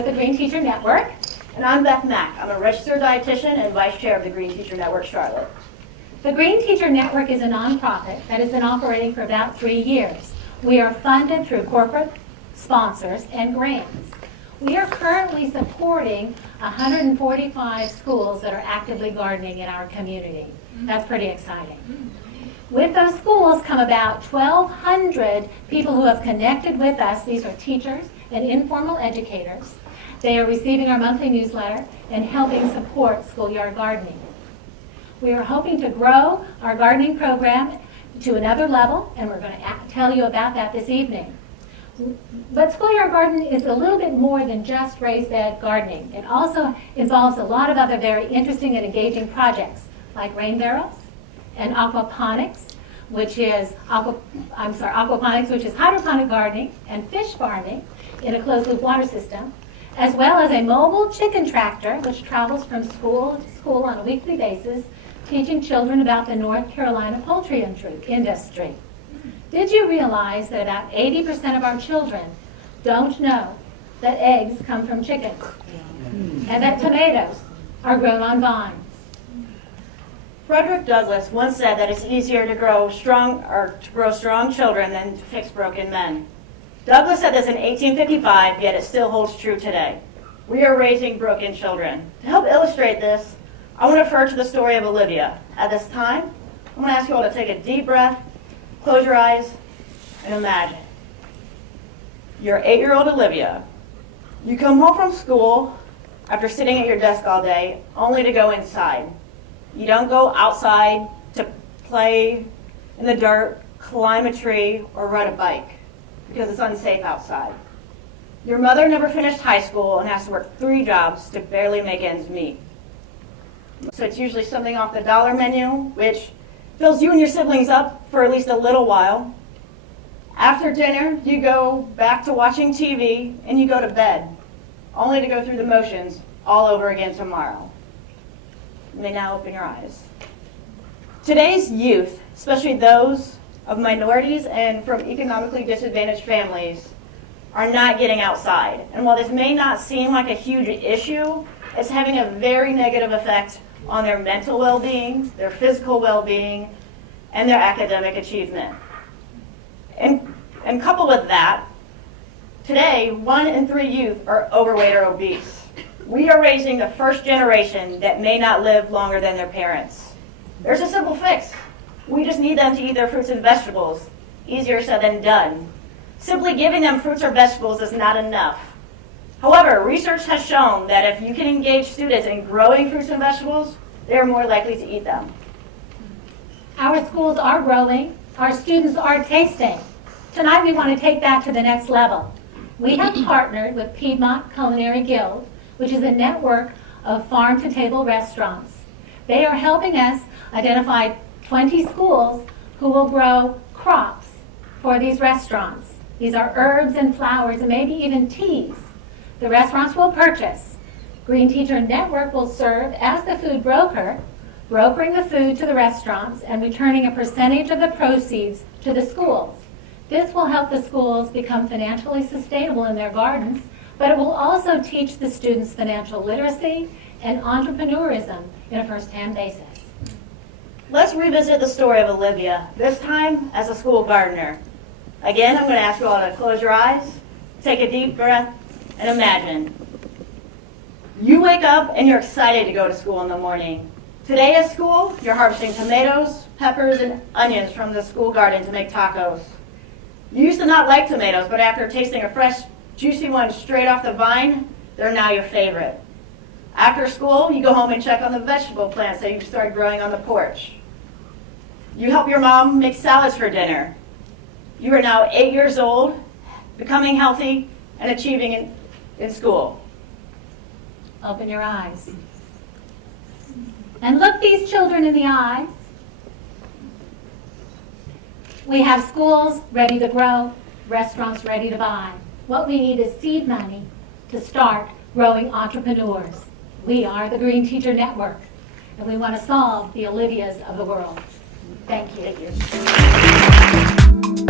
with the Green Teacher Network. And I'm Beth Mack. I'm a registered dietitian and vice chair of the Green Teacher Network Charlotte. The Green Teacher Network is a nonprofit that has been operating for about 3 years. We are funded through corporate sponsors and grants. We are currently supporting 145 schools that are actively gardening in our community. That's pretty exciting. With those schools come about 1,200 people who have connected with us. These are teachers and informal educators. They are receiving our monthly newsletter and helping support schoolyard gardening. We are hoping to grow our gardening program to another level, and we're going to tell you about that this evening. But schoolyard gardening is a little bit more than just raised bed gardening. It also involves a lot of other very interesting and engaging projects, like rain barrels and aquaponics, which is hydroponic gardening and fish farming in a closed-loop water system, as well as a mobile chicken tractor, which travels from school to school on a weekly basis, teaching children about the North Carolina poultry industry. Did you realize that about 80% of our children don't know that eggs come from chickens and that tomatoes are grown on vines? Frederick Douglass once said that it's easier to grow strong children than to fix broken men. Douglass said this in 1855, yet it still holds true today. We are raising broken children. To help illustrate this, I want to refer to the story of Olivia. At this time, I'm going to ask you all to take a deep breath, close your eyes, and imagine. You're 8-year-old Olivia. You come home from school after sitting at your desk all day, only to go inside. You don't go outside to play in the dirt, climb a tree, or ride a bike because it's unsafe outside. Your mother never finished high school and has to work 3 jobs to barely make ends meet. So it's usually something off the dollar menu, which fills you and your siblings up for at least a little while. After dinner, you go back to watching TV and you go to bed, only to go through the motions all over again tomorrow. You may now open your eyes. Today's youth, especially those of minorities and from economically disadvantaged families, are not getting outside. And while this may not seem like a huge issue, it's having a very negative effect on their mental well-being, their physical well-being, and their academic achievement. And coupled with that, today, 1 in 3 youth are overweight or obese. We are raising the first generation that may not live longer than their parents. There's a simple fix. We just need them to eat their fruits and vegetables. Easier said than done. Simply giving them fruits or vegetables is not enough. However, research has shown that if you can engage students in growing fruits and vegetables, they are more likely to eat them. Our schools are growing. Our students are tasting. Tonight we want to take that to the next level. We have partnered with Piedmont Culinary Guild, which is a network of farm-to-table restaurants. They are helping us identify 20 schools who will grow crops for these restaurants. These are herbs and flowers and maybe even teas. The restaurants will purchase. Green Teacher Network will serve as the food broker, brokering the food to the restaurants and returning a percentage of the proceeds to the schools. This will help the schools become financially sustainable in their gardens, but it will also teach the students financial literacy and entrepreneurism in a first-hand basis. Let's revisit the story of Olivia, this time as a school gardener. Again, I'm going to ask you all to close your eyes, take a deep breath, and imagine. You wake up and you're excited to go to school in the morning. Today at school, you're harvesting tomatoes, peppers, and onions from the school garden to make tacos. You used to not like tomatoes, but after tasting a fresh, juicy one straight off the vine, they're now your favorite. After school, you go home and check on the vegetable plants that you've started growing on the porch. You help your mom make salads for dinner. You are now 8 years old, becoming healthy, and achieving in school. Open your eyes. And look these children in the eyes. We have schools ready to grow, restaurants ready to buy. What we need is seed money to start growing entrepreneurs. We are the Green Teacher Network, and we want to solve the Olivias of the world. Thank you. Thank you.